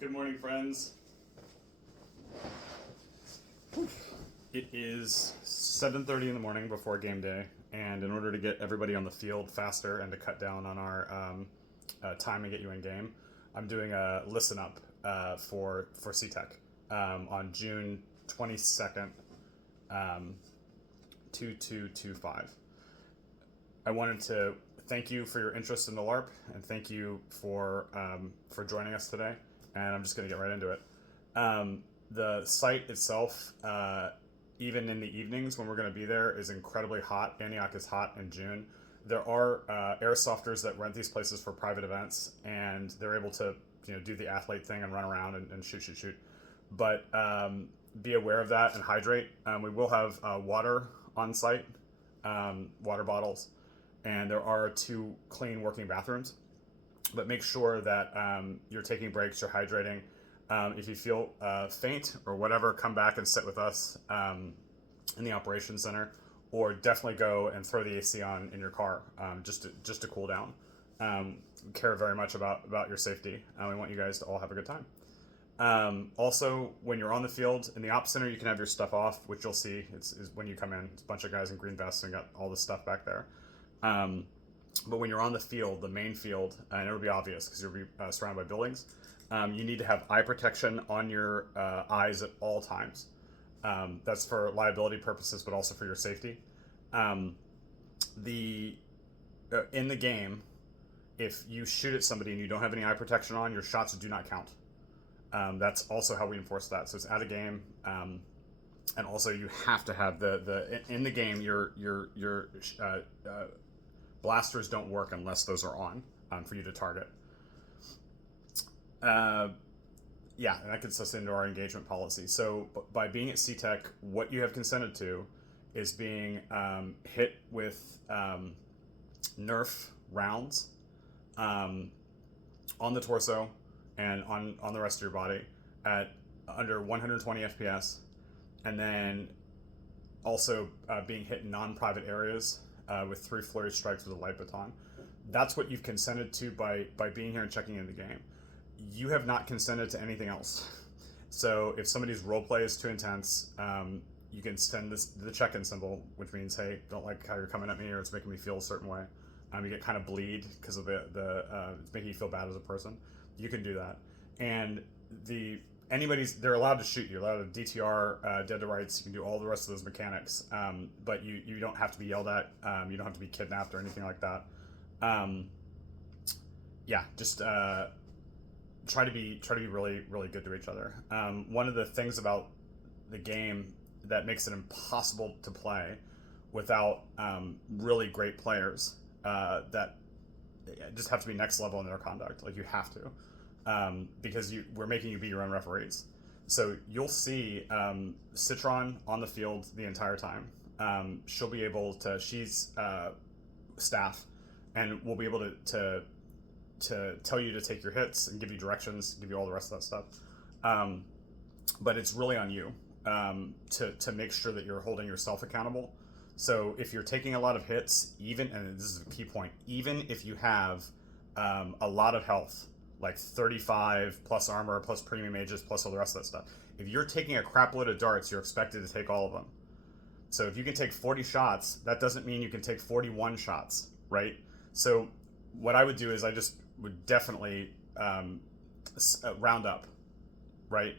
Good morning, friends. It is 7:30 in the morning before game day, and in order to get everybody on the field faster and to cut down on our time and get you in game, I'm doing a listen up for C-Tek on June 22nd, 2225. I wanted to thank you for your interest in the LARP and thank you for joining us today. And I'm just going to get right into it. The site itself, even in the evenings when we're going to be there, is incredibly hot. Antioch is hot in June. There are airsofters that rent these places for private events, and they're able to do the athlete thing and run around and shoot. But be aware of that and hydrate. We will have water on site, water bottles, and there are 2 clean working bathrooms. But make sure that you're taking breaks, you're hydrating. If you feel faint or whatever, come back and sit with us in the operations center, or definitely go and throw the AC on in your car just to cool down. Care very much about your safety. We want you guys to all have a good time. Also, when you're on the field in the op center, you can have your stuff off, which you'll see is when you come in. It's a bunch of guys in green vests and got all this stuff back there. But when you're on the field, the main field, and it'll be obvious because you'll be surrounded by buildings, you need to have eye protection on your eyes at all times. That's for liability purposes, but also for your safety. In the game, if you shoot at somebody and you don't have any eye protection on, your shots do not count. That's also how we enforce that. So it's out of game, and also you have to have in the game your blasters don't work unless those are on for you to target. Yeah, and that gets us into our engagement policy. So by being at C-Tek, what you have consented to is being hit with Nerf rounds on the torso and on the rest of your body at under 120 FPS, and then also being hit in non-private areas with 3 flurry strikes with a light baton. That's what you've consented to by being here and checking in the game. You have not consented to anything else. So if somebody's roleplay is too intense, you can send the check-in symbol, which means, hey, don't like how you're coming at me, or it's making me feel a certain way. You get kind of bleed because of it's making you feel bad as a person. You can do that. And they're allowed to shoot you. You're allowed to DTR, dead to rights. You can do all the rest of those mechanics, but you don't have to be yelled at. You don't have to be kidnapped or anything like that. Just try to be really, really good to each other. One of the things about the game that makes it impossible to play without really great players that just have to be next level in their conduct. Like, you have to, because we're making you be your own referees. So you'll see Citron on the field the entire time. She'll be able to. She's staff, and we'll be able to tell you to take your hits and give you directions, give you all the rest of that stuff. But it's really on you to make sure that you're holding yourself accountable. So if you're taking a lot of hits, and this is a key point, even if you have a lot of health, like 35 plus armor plus premium mages plus all the rest of that stuff, if you're taking a crap load of darts, you're expected to take all of them. So if you can take 40 shots, that doesn't mean you can take 41 shots, right? So what I would do is I just would definitely round up, right?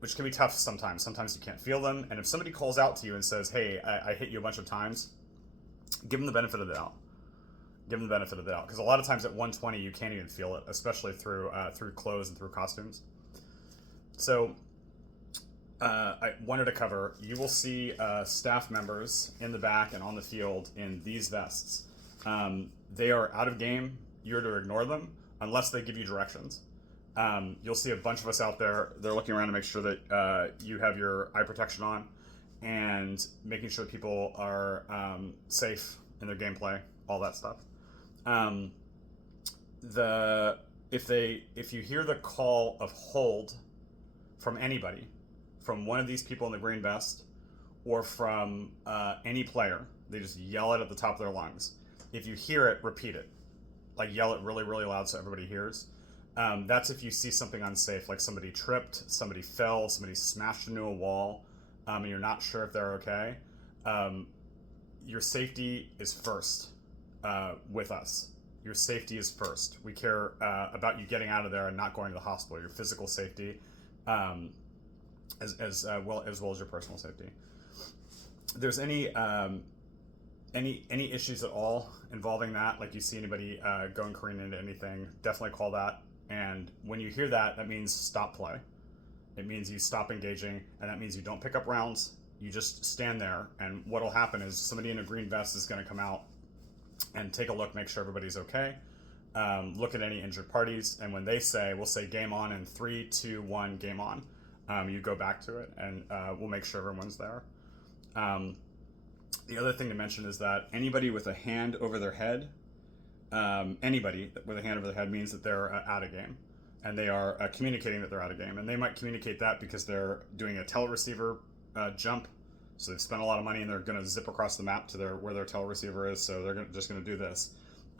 Which can be tough sometimes. Sometimes you can't feel them. And if somebody calls out to you and says, hey, I hit you a bunch of times, give them the benefit of the doubt. Give them the benefit of the doubt. Because a lot of times at 120, you can't even feel it, especially through clothes and through costumes. So I wanted to cover, you will see staff members in the back and on the field in these vests. They are out of game. You're to ignore them unless they give you directions. You'll see a bunch of us out there. They're looking around to make sure that you have your eye protection on and making sure people are safe in their gameplay, all that stuff. If you hear the call of hold from anybody, from one of these people in the green vest, or from any player, they just yell it at the top of their lungs. If you hear it, repeat it. Like, yell it really, really loud so everybody hears. That's if you see something unsafe, like somebody tripped, somebody fell, somebody smashed into a wall, and you're not sure if they're okay. Um, your safety is first with us. Your safety is first. We care about you getting out of there and not going to the hospital. Your physical safety, um, as well as your personal safety. If there's any issues at all involving that, like you see anybody going careening into anything, definitely call that. And when you hear that, that means stop play. It means you stop engaging, and that means you don't pick up rounds. You just stand there, and what'll happen is somebody in a green vest is going to come out and take a look, make sure everybody's okay. Look at any injured parties, and when they say, we'll say game on in 3, 2, 1, game on. You go back to it, and we'll make sure everyone's there. The other thing to mention is that anybody with a hand over their head, anybody with a hand over their head means that they're out of game, and they are communicating that they're out of game. And they might communicate that because they're doing a teleceiver jump, so they've spent a lot of money and they're going to zip across the map to where their teleceiver is, so they're just going to do this.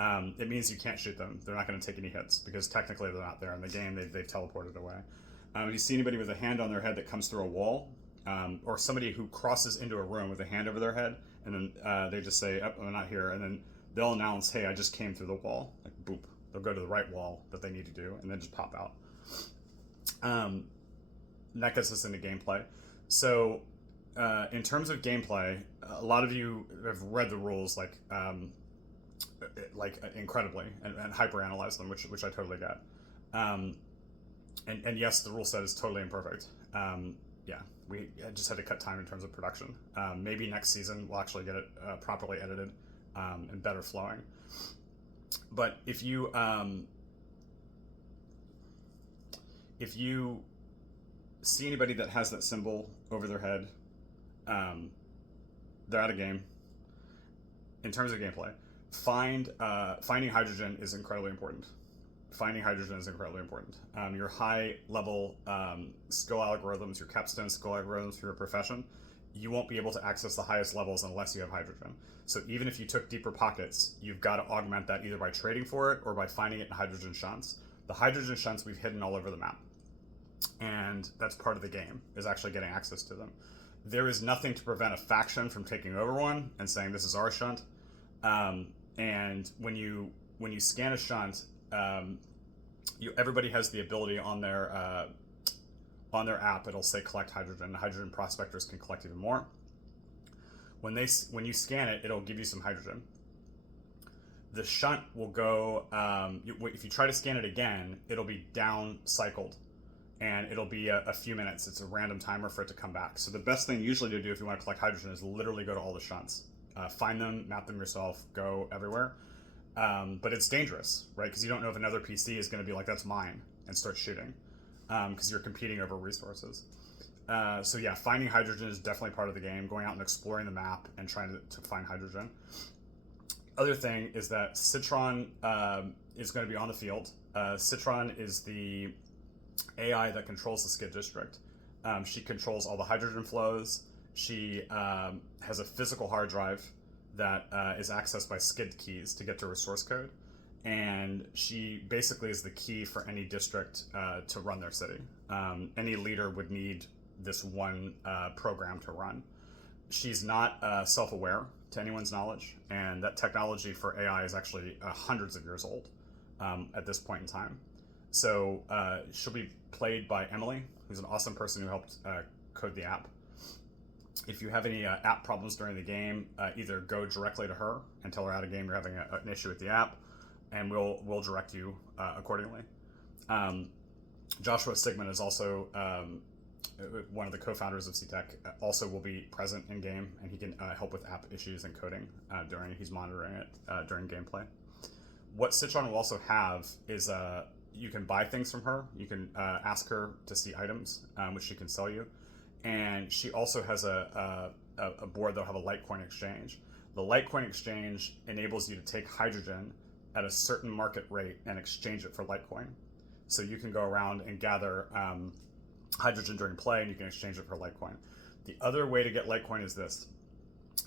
It means you can't shoot them. They're not going to take any hits because technically they're not there in the game. They've teleported away. If you see anybody with a hand on their head that comes through a wall, or somebody who crosses into a room with a hand over their head, and then they just say, oh, I'm not here, and then they'll announce, hey, I just came through the wall, like boop. They'll go to the right wall that they need to do, and then just pop out. And that gets us into gameplay. So in terms of gameplay, a lot of you have read the rules like incredibly and hyper analyze them, which I totally get. And yes, the rule set is totally imperfect. Yeah, we just had to cut time in terms of production. Maybe next season we'll actually get it properly edited and better flowing. But if you see anybody that has that symbol over their head, they're out of game. In terms of gameplay, finding hydrogen is incredibly important. Your high level skill algorithms, your capstone skill algorithms for your profession, you won't be able to access the highest levels unless you have hydrogen. So even if you took deeper pockets, you've got to augment that either by trading for it or by finding it in hydrogen shunts. The hydrogen shunts we've hidden all over the map, and that's part of the game, is actually getting access to them. There is nothing to prevent a faction from taking over one and saying this is our shunt. And when you scan a shunt, everybody has the ability on their app. It'll say collect hydrogen. Hydrogen prospectors can collect even more. When you scan it, it'll give you some hydrogen. The shunt will go. If you try to scan it again, it'll be down cycled, and it'll be a few minutes. It's a random timer for it to come back. So the best thing usually to do if you want to collect hydrogen is literally go to all the shunts, find them, map them yourself, go everywhere. But it's dangerous, right? Because you don't know if another PC is going to be like, that's mine, and start shooting, because you're competing over resources. So yeah, finding hydrogen is definitely part of the game, going out and exploring the map and trying to find hydrogen. Other thing is that Citron is going to be on the field. Citron is the AI that controls the Skid District. She controls all the hydrogen flows. She has a physical hard drive that is accessed by SCID keys to get to her source code. And she basically is the key for any district to run their city. Any leader would need this one program to run. She's not self-aware to anyone's knowledge, and that technology for AI is actually hundreds of years old at this point in time. So she'll be played by Emily, who's an awesome person who helped code the app. If you have any app problems during the game, either go directly to her and tell her out of game you're having an issue with the app, and we'll direct you accordingly. Joshua Sigmund is also one of the co-founders of C-Tek, also will be present in game, and he can help with app issues and coding he's monitoring it during gameplay. What Citron will also have is you can buy things from her. You can ask her to see items, which she can sell you. And she also has a board that'll have a Litecoin exchange. The Litecoin exchange enables you to take hydrogen at a certain market rate and exchange it for Litecoin. So you can go around and gather hydrogen during play, and you can exchange it for Litecoin. The other way to get Litecoin is this.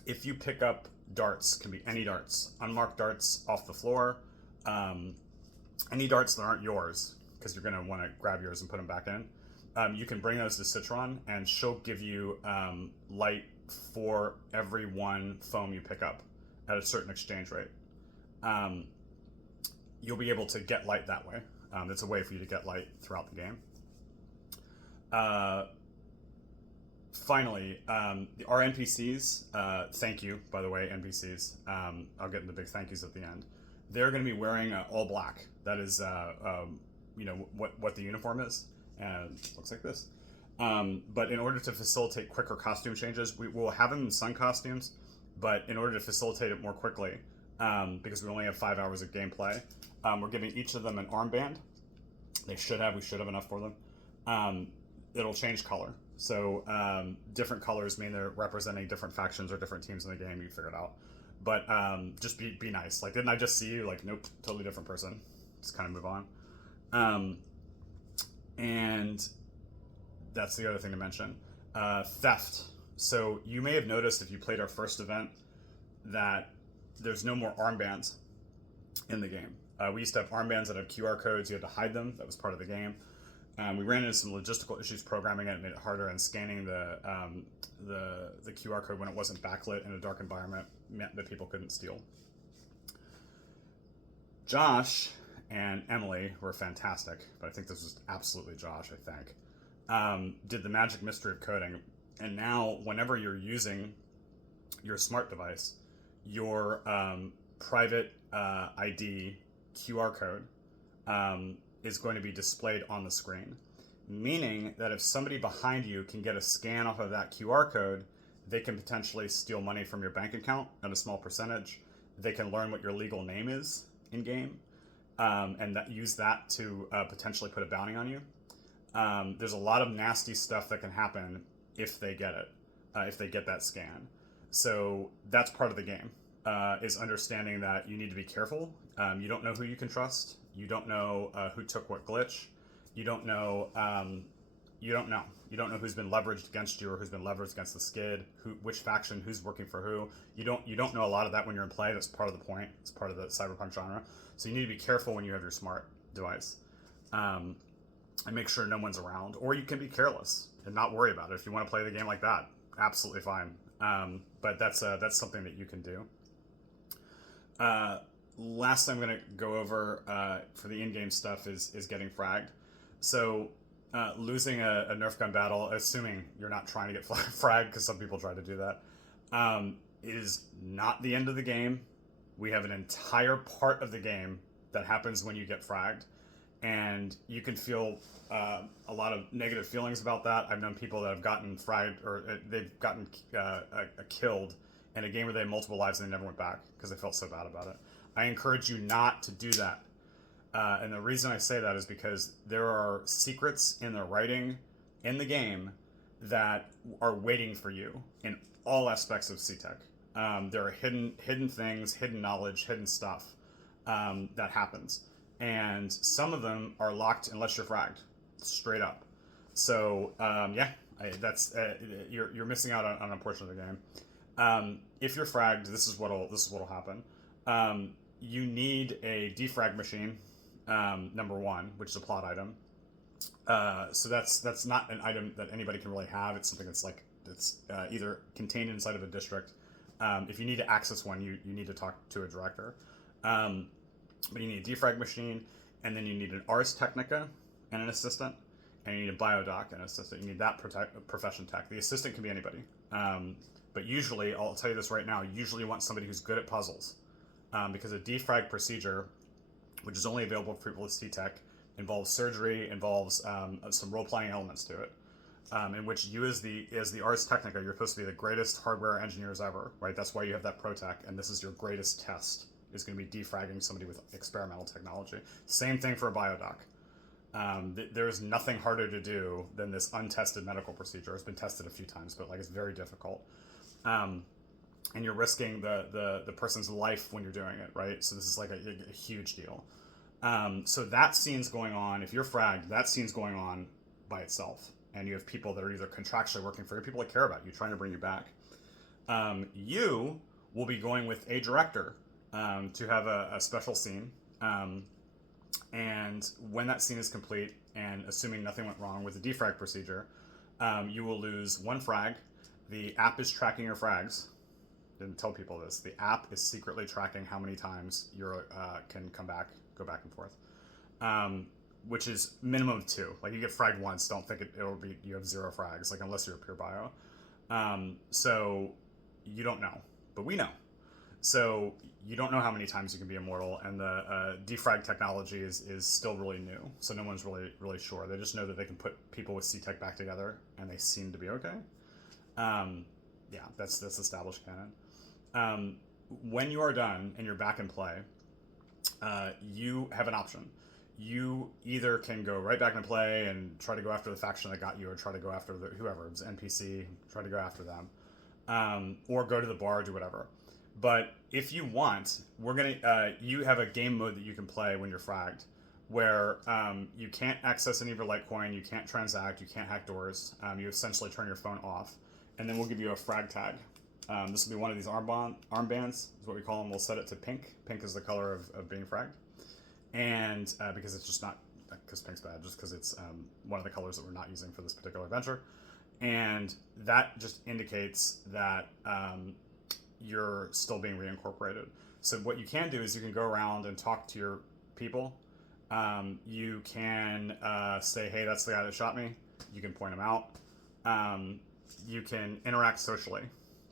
If you pick up darts, can be any darts, unmarked darts off the floor, any darts that aren't yours because you're going to want to grab yours and put them back in. You can bring those to Citron, and she'll give you light for every one foam you pick up at a certain exchange rate. You'll be able to get light that way. It's a way for you to get light throughout the game. Finally, our NPCs, thank you, by the way, NPCs. I'll get into big thank yous at the end. They're going to be wearing all black. That is, what the uniform is. And it looks like this. But in order to facilitate quicker costume changes, we will have them in sun costumes, but in order to facilitate it more quickly, because we only have 5 hours of gameplay, we're giving each of them an armband. We should have enough for them. It'll change color. So different colors mean they're representing different factions or different teams in the game. You figure it out. But just be nice. Like, didn't I just see you? Like, nope, totally different person. Just kind of move on. And that's the other thing to mention. Theft. So you may have noticed if you played our first event that there's no more armbands in the game. We used to have armbands that have QR codes. You had to hide them. That was part of the game. We ran into some logistical issues programming it, made it harder, and scanning the QR code when it wasn't backlit in a dark environment meant that people couldn't steal. Josh and Emily were fantastic, but I think this was absolutely Josh, I think, did the magic mystery of coding. And now whenever you're using your smart device, your private ID QR code is going to be displayed on the screen, meaning that if somebody behind you can get a scan off of that QR code, they can potentially steal money from your bank account at a small percentage. They can learn what your legal name is in game, and use that to potentially put a bounty on you. There's a lot of nasty stuff that can happen if they get it, if they get that scan. So that's part of the game, is understanding that you need to be careful. You don't know who you can trust. You don't know who took what glitch. You don't know. You don't know who's been leveraged against you or who's been leveraged against the skid. Which faction, who's working for who. You don't know a lot of that when you're in play. That's part of the point. It's part of the cyberpunk genre. So you need to be careful when you have your smart device, and make sure no one's around. Or you can be careless and not worry about it. If you want to play the game like that, absolutely fine. But that's something that you can do. Last thing I'm going to go over for the in-game stuff is getting fragged. So losing a Nerf gun battle, assuming you're not trying to get fragged, because some people try to do that, is not the end of the game. We have an entire part of the game that happens when you get fragged, and you can feel a lot of negative feelings about that. I've known people that have gotten fragged, or they've gotten killed in a game where they had multiple lives and they never went back because they felt so bad about it. I encourage you not to do that. And the reason I say that is because there are secrets in the writing in the game that are waiting for you in all aspects of C-Tek. There are hidden things, hidden knowledge, hidden stuff that happens. And some of them are locked unless you're fragged, straight up. So you're missing out on a portion of the game. If you're fragged, this is what'll happen. You need a defrag machine, number one, which is a plot item. So that's not an item that anybody can really have. It's something that's either contained inside of a district. If you need to access one, you need to talk to a director. But you need a defrag machine, and then you need an Ars Technica and an assistant, and you need a biodoc and an assistant. You need that profession tech. The assistant can be anybody. But usually, I'll tell you this right now, you want somebody who's good at puzzles. Because a defrag procedure, which is only available for people with C-Tek, involves surgery, involves some role-playing elements to it, in which you as the Ars Technica, you're supposed to be the greatest hardware engineers ever, right? That's why you have that ProTech, and this is your greatest test, is going to be defragging somebody with experimental technology. Same thing for a biodoc. There's nothing harder to do than this untested medical procedure. It's been tested a few times, but it's very difficult. And you're risking the person's life when you're doing it, right? So this is a huge deal. So that scene's going on. If you're fragged, that scene's going on by itself. And you have people that are either contractually working for you, people that care about you, trying to bring you back. You will be going with a director to have a special scene. And when that scene is complete, and assuming nothing went wrong with the defrag procedure, you will lose 1 frag. The app is tracking your frags. Didn't tell people this. The app is secretly tracking how many times you can go back and forth, which is minimum of 2. Like, you get fragged once, don't think it'll be you have 0 frags, like, unless you're a pure bio. So you don't know, but we know. So you don't know how many times you can be immortal, and the defrag technology is still really new. So no one's really sure. They just know that they can put people with C-Tek back together, and they seem to be okay. Yeah, that's established canon. When you are done and you're back in play, you have an option. You either can go right back into play and try to go after the faction that got you, or try to go after whoever, it's NPC, try to go after them, or go to the bar, do whatever. But if you want, you have a game mode that you can play when you're fragged, where you can't access any of your Litecoin, you can't transact, you can't hack doors. You essentially turn your phone off, and then we'll give you a frag tag. This will be one of these armbands, is what we call them. We'll set it to pink. Pink is the color of being fragged. And because it's just not, because pink's bad, just because it's one of the colors that we're not using for this particular adventure. And that just indicates that you're still being reincorporated. So what you can do is you can go around and talk to your people. You can say, hey, that's the guy that shot me. You can point him out. You can interact socially,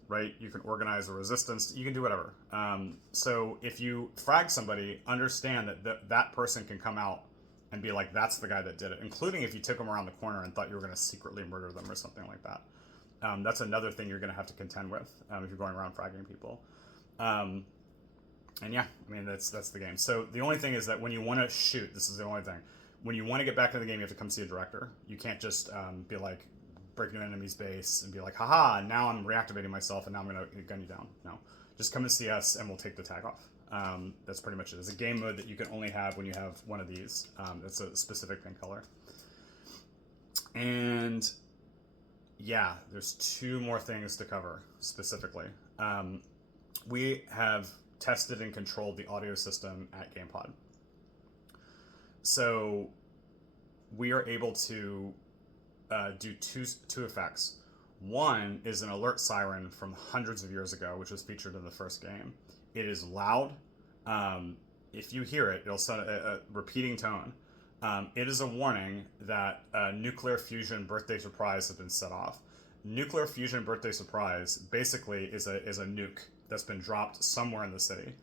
right? You can organize a resistance. You can do whatever. So if you frag somebody, understand that that person can come out and be like, that's the guy that did it, including if you took them around the corner and thought you were going to secretly murder them or something like that. That's another thing you're going to have to contend with if you're going around fragging people. And yeah, I mean, that's the game. So the only thing is that when you want to shoot, this is the only thing. When you want to get back into the game, you have to come see a director. You can't just be like, breaking an enemy's base and be like, haha, now I'm reactivating myself and now I'm going to gun you down. No, just come and see us and we'll take the tag off. That's pretty much it. It's a game mode that you can only have when you have one of these. It's a specific pink color. And yeah, there's 2 more things to cover specifically. We have tested and controlled the audio system at GamePod. So we are able to do two effects. One is an alert siren from hundreds of years ago, which was featured in the first game. It is loud. If you hear it, it'll send a repeating tone. It is a warning that nuclear fusion birthday surprise has been set off. Nuclear fusion birthday surprise basically is a nuke that's been dropped somewhere in the city.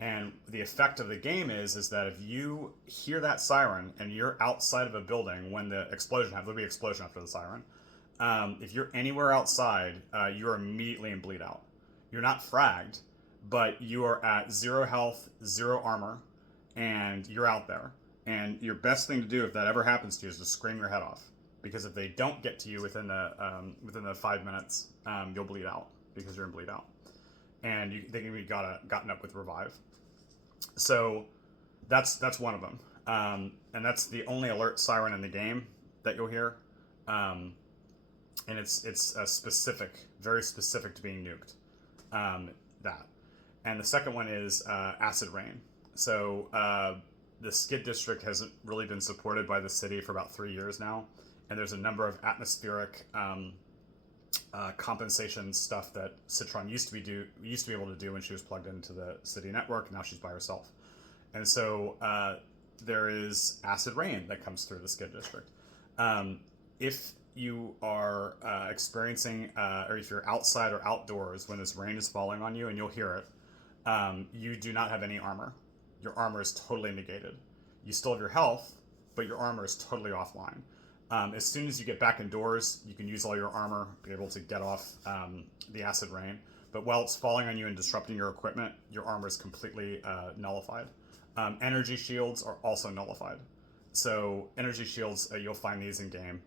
And the effect of the game is that if you hear that siren and you're outside of a building when the explosion happens, there'll be an explosion after the siren. If you're anywhere outside, you're immediately in bleed out. You're not fragged, but you are at 0 health, 0 armor, and you're out there. And your best thing to do if that ever happens to you is to scream your head off. Because if they don't get to you within the 5 minutes, you'll bleed out because you're in bleed out. And they can be gotten up with revive. So that's one of them, and that's the only alert siren in the game that you'll hear, and it's specific, very specific to being nuked. That, and the second one is acid rain. So the Skid District hasn't really been supported by the city for about 3 years now, and there's a number of atmospheric compensation stuff that Citron used to be able to do when she was plugged into the city network. Now she's by herself, and so there is acid rain that comes through the Skid District. If you are experiencing, or if you're outside or outdoors when this rain is falling on you, and you'll hear it, you do not have any armor. Your armor is totally negated. You still have your health, but your armor is totally offline. As soon as you get back indoors, you can use all your armor, be able to get off the acid rain. But while it's falling on you and disrupting your equipment, your armor is completely nullified. Energy shields are also nullified. So energy shields, you'll find these in game,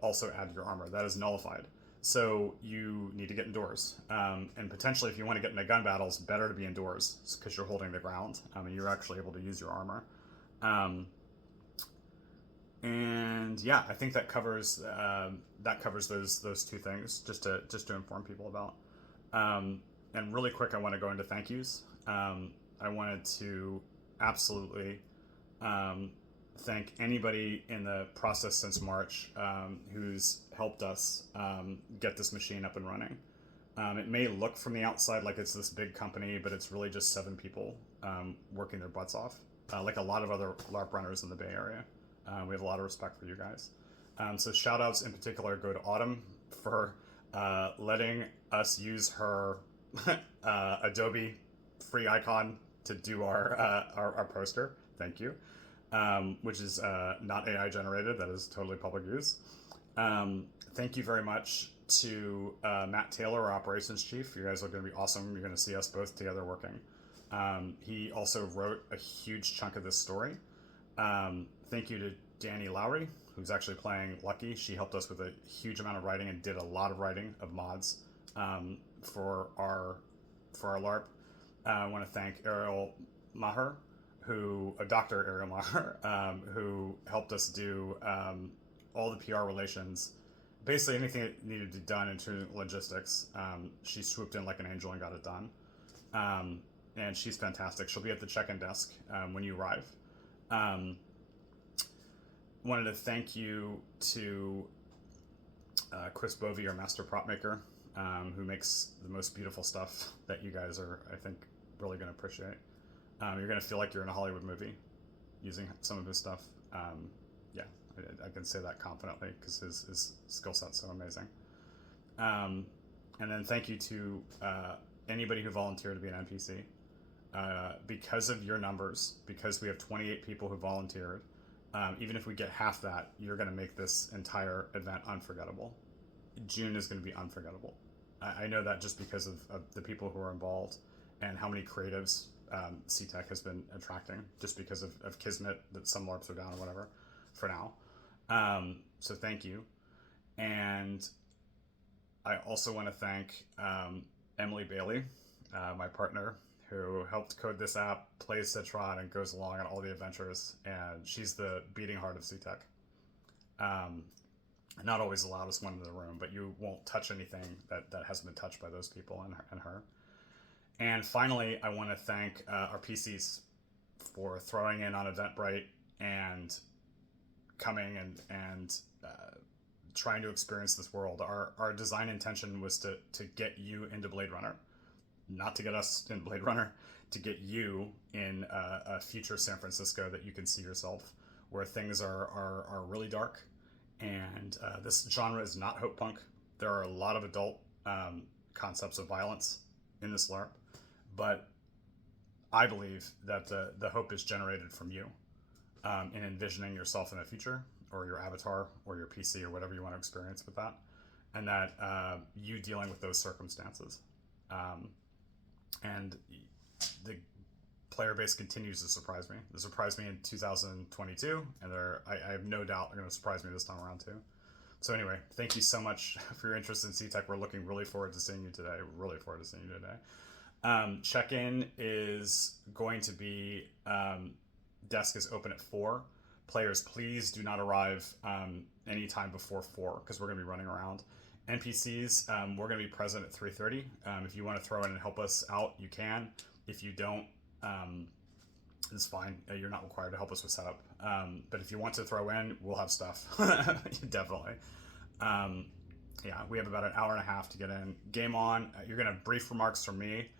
also add to your armor. That is nullified. So you need to get indoors. And potentially, if you want to get into gun battles, better to be indoors because you're holding the ground. And you're actually able to use your armor. And yeah, I think that covers those 2 things just to inform people about. And really quick, I want to go into thank yous. I wanted to absolutely thank anybody in the process since March who's helped us get this machine up and running. It may look from the outside like it's this big company, but it's really just 7 people working their butts off, like a lot of other LARP runners in the Bay Area. We have a lot of respect for you guys. So shout outs in particular go to Autumn for letting us use her Adobe free icon to do our poster. Thank you. Which is not AI generated. That is totally public use. Thank you very much to Matt Taylor, our operations chief. You guys are going to be awesome. You're going to see us both together working. He also wrote a huge chunk of this story. Thank you to Danny Lowry, who's actually playing Lucky. She helped us with a huge amount of writing and did a lot of writing of mods for our LARP. I want to thank Ariel Maher, Dr. Ariel Maher, who helped us do all the PR relations, basically anything that needed to be done in terms of logistics. She swooped in like an angel and got it done. And she's fantastic. She'll be at the check-in desk when you arrive. Wanted to thank you to Chris Bovey, our master prop maker, who makes the most beautiful stuff that you guys are, I think, really going to appreciate. You're going to feel like you're in a Hollywood movie using some of his stuff. Yeah, I can say that confidently because his skill set's so amazing. And then thank you to anybody who volunteered to be an NPC. Because of your numbers, because we have 28 people who volunteered, even if we get half that, you're going to make this entire event unforgettable. June is going to be unforgettable. I know that just because of the people who are involved and how many creatives C-Tek has been attracting, just because of Kismet, that some LARPs are down or whatever for now. So thank you. And I also want to thank Emily Bailey, my partner, who helped code this app, plays Citron, and goes along on all the adventures. And she's the beating heart of C-Tek. Not always the loudest one in the room, but you won't touch anything that hasn't been touched by those people and her. And finally, I want to thank our PCs for throwing in on Eventbrite and coming and trying to experience this world. Our design intention was to get you into Blade Runner, not to get us in Blade Runner, to get you in a future San Francisco that you can see yourself, where things are really dark. And this genre is not hope punk. There are a lot of adult concepts of violence in this LARP, but I believe that the hope is generated from you in envisioning yourself in the future, or your avatar, or your PC, or whatever you want to experience with that, and that you dealing with those circumstances. And the player base continues to surprise me. They surprised me in 2022, and I have no doubt they're going to surprise me this time around too. So anyway, thank you so much for your interest in C-Tek. We're looking really forward to seeing you today. Really forward to seeing you today. Check-in is going to be, desk is open at 4. Players, please do not arrive anytime before 4 because we're going to be running around. NPCs, we're going to be present at 3:30. If you want to throw in and help us out, you can. If you don't, it's fine. You're not required to help us with setup. But if you want to throw in, we'll have stuff. Definitely. Yeah, we have about an hour and a half to get in. Game on, you're going to have brief remarks from me.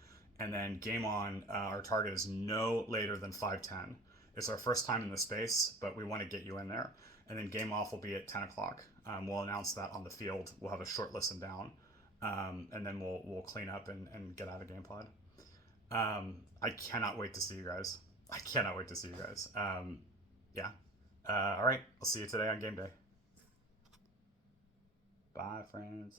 And then game on, our target is no later than 5:10. It's our first time in the space, but we want to get you in there. And then game off will be at 10 o'clock. We'll announce that on the field. We'll have a short listen down. And then we'll clean up and get out of GamePod. I cannot wait to see you guys. I cannot wait to see you guys. Yeah. All right. I'll see you today on game day. Bye, friends.